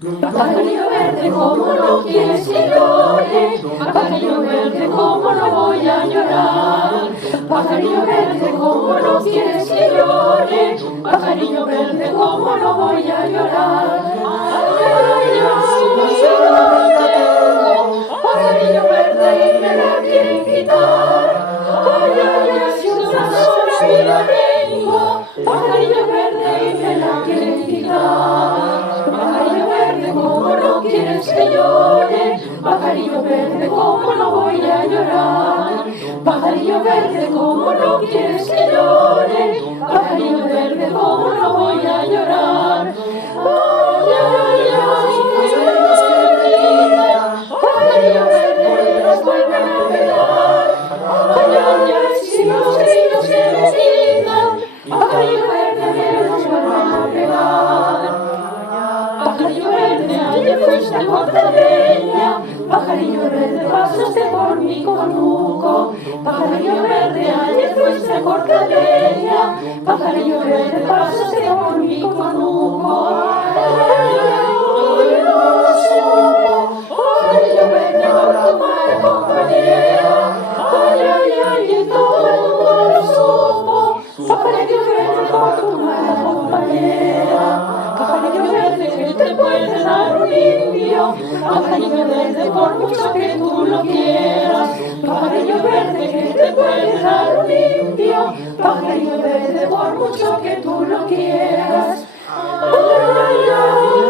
Pajarillo verde, ¿cómo no quieres que llore? Pajarillo verde, ¿cómo no voy a llorar? Pajarillo verde, ¿cómo no quieres que llore? Pajarillo verde, ¿cómo no voy a llorar? Ay, ay, ay, pajarillo verde y me la quieren quitar. Ay, ay, ay, si una sola vida tengo, pajarillo verde y me la quieren quitar. Pajarillo verde, ¿cómo no quieres que llore? Pajarillo verde, ¿cómo no voy a llorar? Pajarillo verde, ¿cómo no quieres que llore? Pajarillo verde, ¿cómo no voy a llorar? Ay, ay, ay, pajarillo verde, nos vuelven a pegar. Ay, ay, ay, si los grillos se me quitan, pajarillo verde, nos vuelven a pegar. Pajarillo verde, ayer fuiste a cortar leña. Pajarillo verde, pasaste por mi conuco. Pajarillo verde, ayer fuiste a cortar leña. Pajarillo verde, pasaste por mi conuco. Ay, ay, no supo. Pajarillo verde, por tu mala compañera. Ay, ay, ay, y todo el mundo lo supo. Pajarillo verde, por tu mala compañera. Pajarillo verde, que te puede dar un indio. Pajarillo verde, por mucho que tú lo quieras. Pajarillo verde, que te puede dar un indio. Pajarillo verde, por mucho que tú lo quieras. Ay, ay, ay.